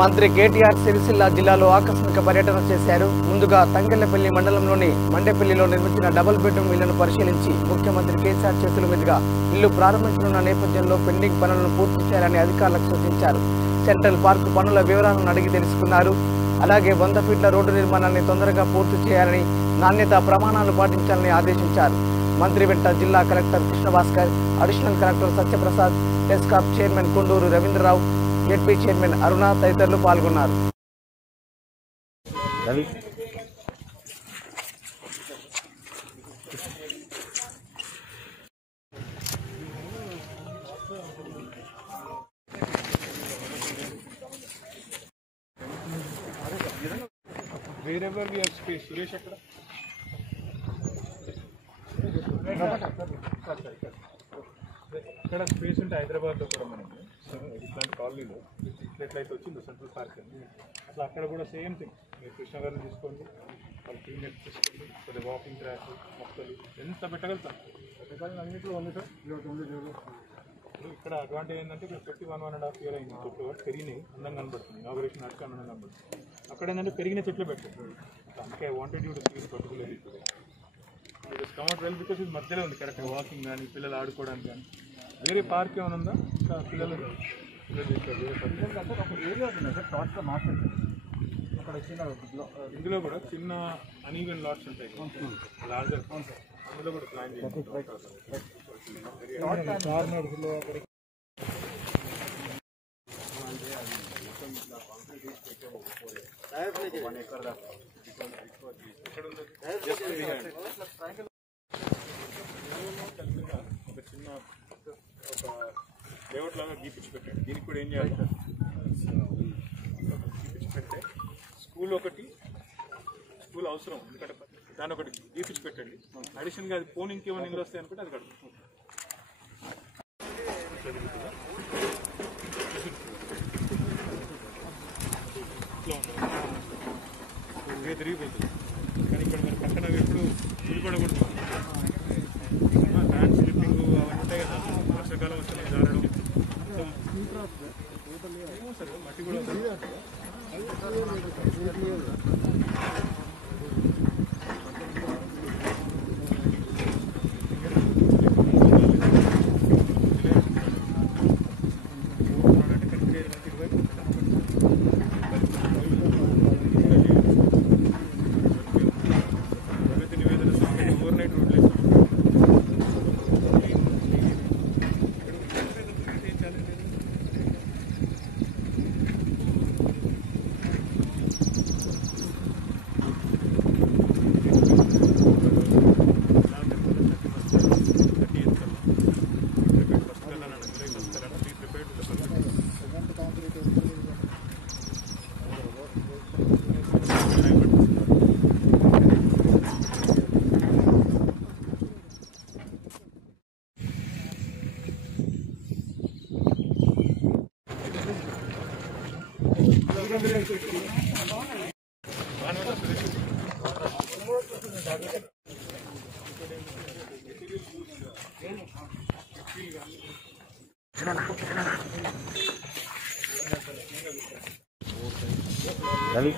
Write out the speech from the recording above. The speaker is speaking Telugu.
మంత్రి కేటీఆర్ సిరిసిల్ల జిల్లాలో ఆకస్మిక పర్యటన చేశారు. ముందుగా తంగెళ్లపల్లి మండలంలోని మండేపల్లిలో నిర్మించిన డబుల్ బెడ్రూమ్ ఇళ్లను పరిశీలించి ముఖ్యమంత్రి కేసీఆర్ చేతుల మీదుగా ఇల్లు ప్రారంభించనున్న నేపథ్యంలో పెండింగ్ పనులను పూర్తి చేయాలని అధికారులకు సూచించారు. సెంట్రల్ పార్క్ పనుల వివరాలను అడిగి తెలుసుకున్నారు. అలాగే 100 ఫీట్ల రోడ్డు నిర్మాణాన్ని తొందరగా పూర్తి చేయాలని, నాణ్యత ప్రమాణాలు పాటించాలని ఆదేశించారు. మంత్రి వెంట జిల్లా collector Krishnabhaskar, additional collector Satyaprasad, TESCAB chairman Konduru Ravindrarao, ZP chairman Aruna తదితరులు పాల్గొన్నారు. Wherever we have space, Suresh akkada. ఇక్కడ స్పేస్ ఉంటే హైదరాబాద్లో కూడా మనకి ఇట్లాంటి కాలనీలో ఎట్లయితే వచ్చిందో సెంట్రల్ పార్క్ అని అట్లా అక్కడ కూడా సేమ్ థింగ్. మీరు కృష్ణ గారిని తీసుకోండి, వాళ్ళు క్లీనెట్ తీసుకోండి, కొద్దిగా వాకింగ్ ట్రాక్ మొక్కలు ఎంత పెట్టగలుగుతాం. అన్నింటిలో ఉంది సార్. ఇక్కడ అడ్వాంటేజ్ ఏంటంటే ఇక్కడ పెట్టి 1.5 year అయింది. చెట్లు పెరిగినాయి, అందంగా కనబడుతుంది. ఇనాగరేషన్ నడిచి అందంగా కనబడుతుంది. అక్కడ ఏంటంటే పెరిగిన చెట్లు పెట్టారు. అందుకే I wanted you to see particularly today. It is come out well because ఇది మధ్యలో ఉంది కరెక్ట్గా వాకింగ్ కానీ పిల్లలు ఆడుకోవడానికి కానీ. వేరే పార్క్ ఏమైనా ఉందా ఇంకా పిల్లలు ఏరియా ఉన్నాయి సార్. థాట్స్గా మాట్లాడుతుంది అక్కడ చిన్న ఇందులో కూడా చిన్న అన్ఈవెన్ లాట్స్ ఉంటాయి లార్జర్, అందులో కూడా ప్లాన్ చేయాలి. ఒక చిన్న ఒక లేఅవుట్ లాగా గీపించి పెట్టండి. దీనికి కూడా ఏం చేయాలి సార్, గీపించి పెడితే స్కూల్ అవసరం, ఎందుకంటే దాన్ని ఒకటి గీపించి పెట్టండి. అడిషనల్గా అది ఫోన్ ఇంకేమైనా ఇల్లు వస్తాయి అనుకుంటే అది కడుపు ఇట్లా ఉంటుంది, ఇవే తిరిగిపోతుంది. కానీ ఇక్కడ మన పక్కన ఎప్పుడు తిరిగిపడకూడదు. ల్యాండ్ స్లిప్పింగ్ అవన్నీ ఉంటాయి కదా, వర్షాకాలం వస్తే జారడం సార్, మట్టి కూడా రవి